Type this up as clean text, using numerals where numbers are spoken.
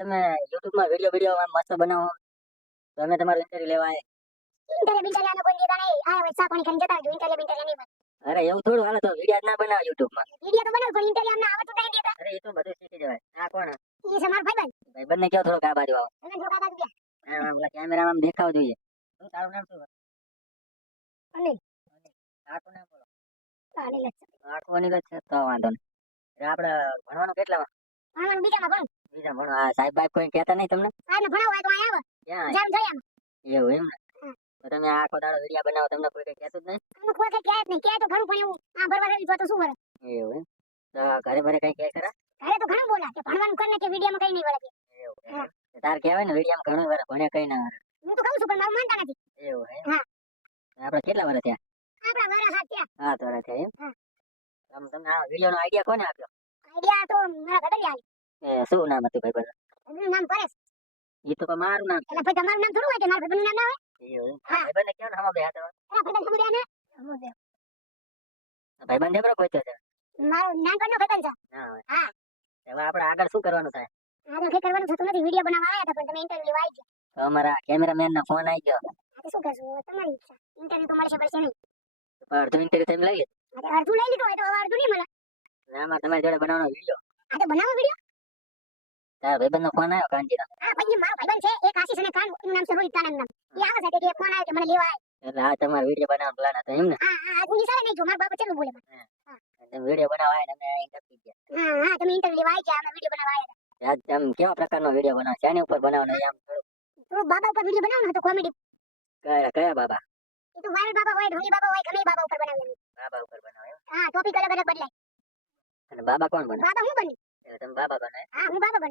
તમે YouTube માં video મસ્ત બનાવો તો અમે તમારો ઇન્ટરવ્યુ લેવા આયા. ઇન્ટરવ્યુ બિન્ટરવ્યુ કોઈ દેતા નહીં. આ હવે ચા પાણી ખાઈને જતા રહેજો. ઇન્ટરવ્યુ બિન્ટરવ્યુ નહીં બને. અરે એવું થોડું હાલે તો વિડિયો ના બનાવો YouTube માં. વિડિયો તો બનાવ પણ ઇન્ટરવ્યુ અમને આવડતું નહીં દેતા. અરે એ તો બધું શીખી જવાય. આ કોણ? એ છે મારો ભાઈબંધ. ભાઈબંધને કહો થોડોક આ બાજુ આવો. તમે જો કાકા ગયા. હા ઓલા કેમેરામાં આમ દેખાવ જોઈએ. શું તારું નામ શું? અનિલ. આખું નામ બોલો. અનિલ જ છે. આખું અનિલ જ છે તો વાંધો નહીં. આપણે ભણવાનું કેટલામાં? ભણવાનું બીજામાં ભણું. બીજા ભણો. આ સાહેબ બાઈબ કોઈ કહેતા નહીં તમને? સાહેબને ભણાવવા હોય તો અહીં આવે. ક્યાં? જામ જોઈ આમ. એવું એમ ને? તો તમે આખો દાડો વિડિયો બનાવો તમને કોઈ કઈ કહેતું જ નહીં? અમને કોઈ કઈ કહે જ નહીં. કહે તો ઘણું પણ એવું આ ભરવા રહી તો શું કરે. એવું એમ? તો ઘરે ભરે કઈ કહે ખરા? ઘરે તો ઘણું બોલા કે ભણવાનું કર ને કે વિડિયોમાં કઈ નહીં વળે કે. એવું એમ? તાર કહેવાય ને વિડિયોમાં ઘણું વાર ભણ્યા કઈ ના. હું તો કહું છું પણ મારું માનતા નથી. એવું એમ? હા. આપણે કેટલા વર્ષ થયા? આપણા વારા હાથ ત્યાં. 7 વર્ષ થયા એમ? હા. તમને આ વિડિયોનો આઈડિયા કોને આપ્યો? આઈડિયા તો મારા ગદરિયા આલી. એ શું નામ હતું ભાઈબંધ? એનું નામ પરેશ. એ તો પણ મારું નામ છે. એટલે ભાઈ તમારું નામ થોડું હોય કે મારા ભાઈબંધનું નામ ના હોય. એવું એમ? હા. ભાઈબંધને કેમ હમો બે હતા? એના ભાઈબંધ સમુદાય ને સમુદાય. ભાઈબંધ એબરો કોઈ છે? મારું નાનપણનો ભાઈબંધ છે. હા. હા. હવે આપણે આગળ શું કરવાનું થાય? આગળ કઈ કરવાનું થતું નથી. વિડિયો બનાવવા આવ્યા હતા પણ તમે ઇન્ટરવ્યુ લેવા આવી ગયા. તો અમારા કેમેરામેન નો ફોન આવી ગયો. આ તો શું કરશું તમારી ઈચ્છા. ઇન્ટરવ્યુ તો મળશે પડશે નહીં. અડધો ઇન્ટરવ્યુ ટાઈમ લાગી. અડધું લઈ લીધું હોય તો હવે અડધું નહીં મળે. આમાં તમારી જોડે બનાવવાનો વિડિયો. આ તો બનાવો વિડિયો. તારા ભાઈબંધ નો ફોન આવ્યો કાંજીનો. હા પછી મારો ભાઈબંધ છે એક આશીષ અને કાન એનું નામ છે રોહિત કાનન નામ. એ આવે છે કે ફોન આવ્યો કે મને લેવા આય. એટલે આ તમારો વિડિયો બનાવવાનો પ્લાન હતો એમ ને? હા હા હું નિસારે નહીં જો મારા બાપા ચેલું બોલે. તમે વિડિયો બનાવવા આવ્યા ને અમે ઇન્ટરવ્યુ ગયા. હા હા તમે ઇન્ટરવ્યુ લેવા આવી ગયા અમે વિડિયો બનાવવા આવ્યા હતા. આજ તમે કેવા પ્રકારનો વિડિયો બનાવો? શેની ઉપર બનાવવાનો એમ થોડું? થોડું બાબા ઉપર વિડિયો બનાવવાનો હતો કોમેડી. કયા બાબા? એ તો વાયરલ બાબા હોય ઢોલી બાબા હોય ગમે બાબા ઉપર બનાવ્યું. બાબા ઉપર બનાવો એમ? હા ટોપિક અલગ અલગ બદલાય. અને બાબા કોણ બને? બાબા હું બની. તમે બાબા બને? હા હું બાબા બની.